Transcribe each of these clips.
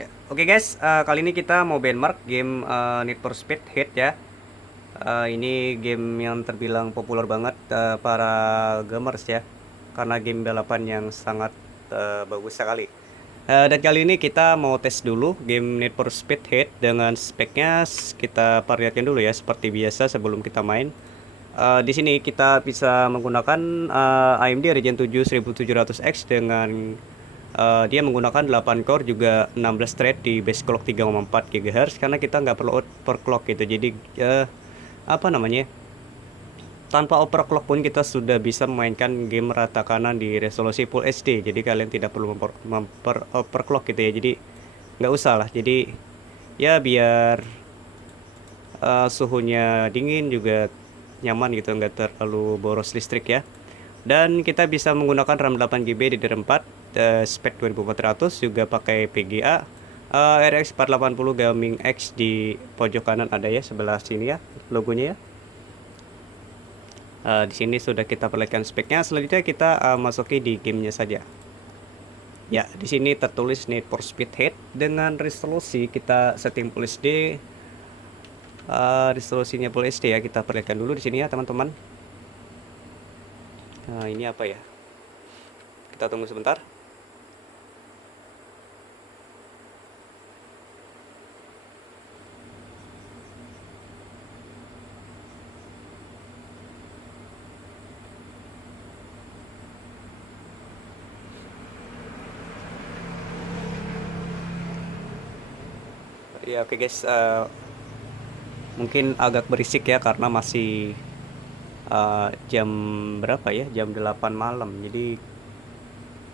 Ya, oke guys, kali ini kita mau benchmark game Need for Speed Heat ya. Ini game yang terbilang populer banget para gamers ya, karena game balapan yang sangat bagus sekali. Dan kali ini kita mau tes dulu game Need for Speed Heat dengan speknya. Kita perlihatkan dulu ya, seperti biasa sebelum kita main. Di sini kita bisa menggunakan AMD Ryzen 7 1700X dengan dia menggunakan 8 core juga 16 thread di base clock 3,4 GHz karena kita nggak perlu overclock gitu. Jadi apa namanya? Tanpa overclock pun kita sudah bisa memainkan game rata kanan di resolusi Full HD. Jadi kalian tidak perlu overclock gitu ya. Jadi nggak usah lah. Jadi ya biar suhunya dingin juga nyaman gitu, nggak terlalu boros listrik ya. Dan kita bisa menggunakan RAM 8 GB DDR4, spek 2400, juga pakai VGA, RX 480 Gaming X di pojok kanan ada ya, sebelah sini ya logonya ya. Di sini sudah kita perlihatkan speknya. Selanjutnya kita masuki di gamenya saja. Ya, di sini tertulis Need for Speed Heat dengan resolusi kita setting Full HD. Resolusinya Full HD ya, kita perlihatkan dulu di sini ya teman-teman. Ini apa ya? Kita tunggu sebentar. Ya oke guys, mungkin agak berisik ya karena masih jam berapa ya? Jam 8 malam. Jadi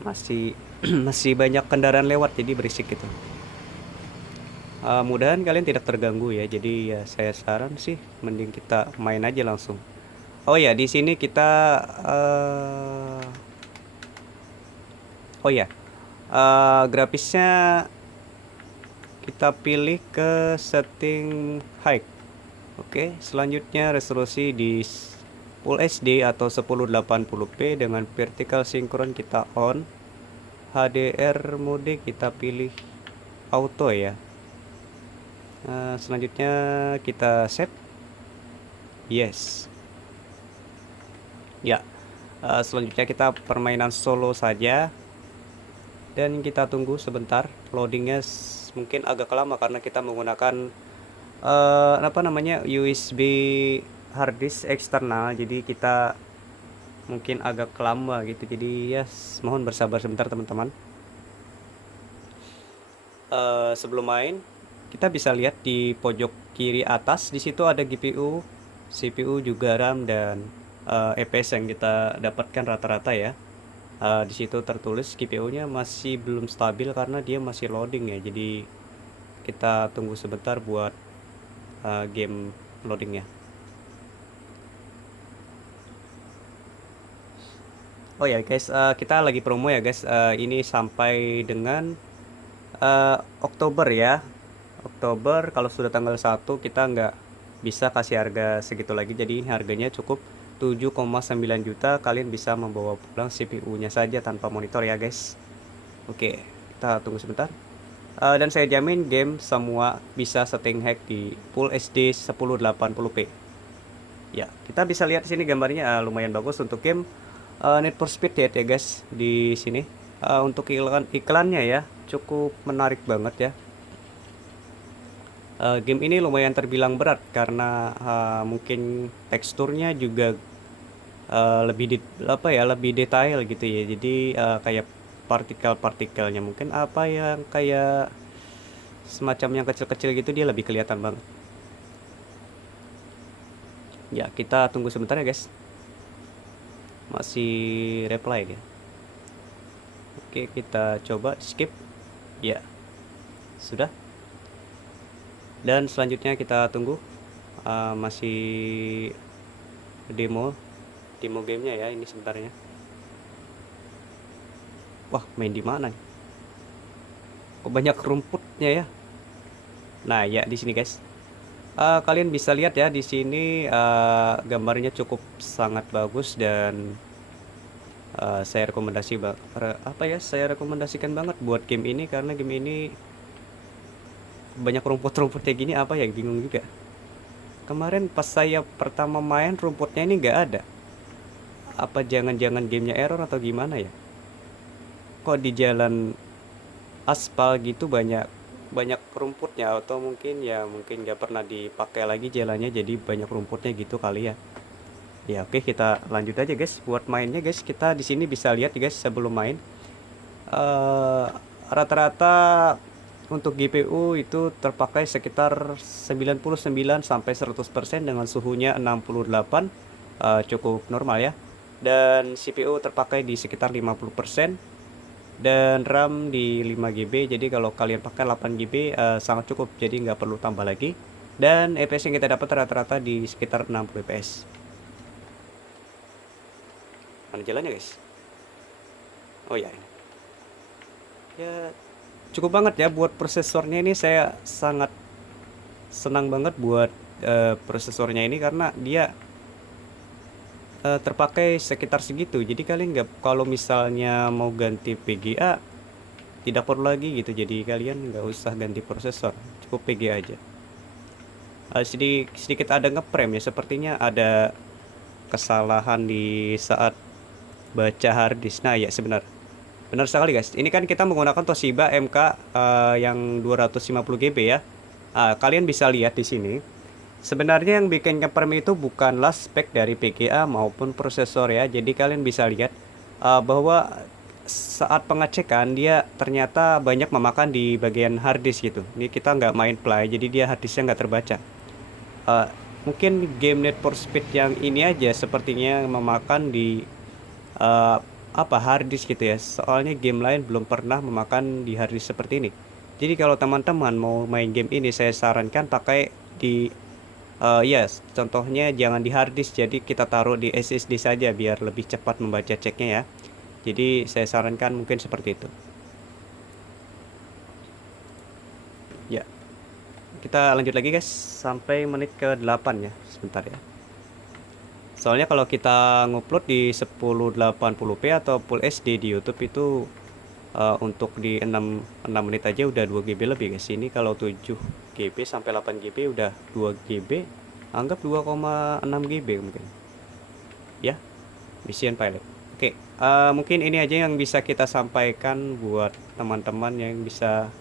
masih masih banyak kendaraan lewat jadi berisik gitu. Mudahan kalian tidak terganggu ya. Jadi ya saya saran sih mending kita main aja langsung. Oh ya, di sini kita oh ya, grafisnya kita pilih ke setting high. Oke, selanjutnya resolusi di Full HD atau 1080p dengan vertical synchron kita on. HDR mode kita pilih auto ya. Selanjutnya kita save. Yes. Ya. Selanjutnya kita permainan solo saja. Dan kita tunggu sebentar. Loadingnya mungkin agak lama karena kita menggunakan apa namanya, USB hard disk eksternal. Jadi kita mungkin agak lama gitu. Jadi ya mohon bersabar sebentar teman-teman. Sebelum main kita bisa lihat di pojok kiri atas, di situ ada GPU, CPU juga RAM dan EPS yang kita dapatkan rata-rata ya. Di situ tertulis GPU-nya masih belum stabil karena dia masih loading ya. Jadi kita tunggu sebentar buat game loadingnya. Oh ya guys, kita lagi promo ya guys. Ini sampai dengan Oktober ya. Oktober, kalau sudah tanggal 1 kita nggak bisa kasih harga segitu lagi. Jadi ini harganya cukup 7,9 juta. Kalian bisa membawa pulang CPU-nya saja tanpa monitor ya guys. Oke, kita tunggu sebentar. Dan saya jamin game semua bisa setting hack di Full HD 1080p. Ya, kita bisa lihat di sini gambarnya lumayan bagus untuk game Need for Speed ya guys di sini. Untuk iklannya ya cukup menarik banget ya. Game ini lumayan terbilang berat karena mungkin teksturnya juga lebih detail gitu ya. Jadi kayak partikel-partikelnya mungkin apa yang kayak semacam yang kecil-kecil gitu, dia lebih kelihatan banget. Ya, kita tunggu sebentar ya guys. Masih reply dia. Oke, kita coba skip. Ya, sudah. Dan selanjutnya kita tunggu. Masih demo gamenya ya, ini sebentarnya. Wah, main di mana nih? Kok banyak rumputnya ya? Nah, ya di sini guys. Kalian bisa lihat ya di sini gambarnya cukup sangat bagus dan saya rekomendasikan banget buat game ini karena game ini banyak rumput-rumput kayak gini apa ya, bingung juga. Kemarin pas saya pertama main rumputnya ini nggak ada. Apa jangan-jangan gamenya error atau gimana ya? Kok di jalan aspal gitu banyak banyak rumputnya, atau mungkin ya mungkin nggak pernah dipakai lagi jalannya jadi banyak rumputnya gitu kali ya. Ya oke, kita lanjut aja guys buat mainnya guys. Kita di sini bisa lihat guys sebelum main eh rata-rata untuk GPU itu terpakai sekitar 99 sampai 100% dengan suhunya 68, cukup normal ya. Dan CPU terpakai di sekitar 50% dan RAM di 5 GB. Jadi kalau kalian pakai 8 GB sangat cukup, jadi nggak perlu tambah lagi. Dan FPS yang kita dapat rata-rata di sekitar 60 FPS. Mana jalannya guys? Oh ya, ini ya cukup banget ya buat prosesornya ini. Saya sangat senang banget buat prosesornya ini karena dia terpakai sekitar segitu. Jadi kalian nggak, kalau misalnya mau ganti VGA tidak perlu lagi gitu, jadi kalian nggak usah ganti prosesor, cukup VGA aja. Sedikit ada ngeprem ya, sepertinya ada kesalahan di saat baca harddisk. Nah ya, benar sekali guys, ini kan kita menggunakan Toshiba MK yang 250 GB ya. Kalian bisa lihat di sini. Sebenarnya yang bikin ngeprem itu bukanlah spek dari VGA maupun prosesor ya. Jadi kalian bisa lihat bahwa saat pengecekan dia ternyata banyak memakan di bagian harddisk gitu. Ini kita nggak main play, jadi dia harddisknya nggak terbaca. Eh, Mungkin game Need for Speed yang ini aja sepertinya memakan di eh, apa harddisk gitu ya. Soalnya game lain belum pernah memakan di harddisk seperti ini. Jadi kalau teman-teman mau main game ini, saya sarankan pakai di yes, contohnya jangan di harddisk, jadi kita taruh di SSD saja biar lebih cepat membaca ceknya ya. Jadi saya sarankan mungkin seperti itu. Ya, kita lanjut lagi guys sampai menit ke-8 ya. Sebentar ya. Soalnya kalau kita ngupload di 1080p atau Full HD di YouTube itu untuk di 6 menit aja udah 2 GB lebih guys. Ini kalau 7 GB sampai 8 GB udah 2 GB. Anggap 2,6 GB mungkin. Ya, Mission Pilot. Oke, mungkin ini aja yang bisa kita sampaikan buat teman-teman yang bisa,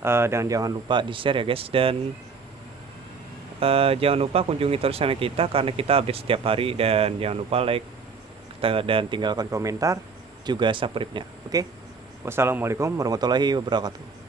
dan jangan lupa di-share ya guys. Dan jangan lupa kunjungi terus channel kita karena kita update setiap hari. Dan jangan lupa like dan tinggalkan komentar juga subscribe-nya. Oke. Wassalamualaikum warahmatullahi wabarakatuh.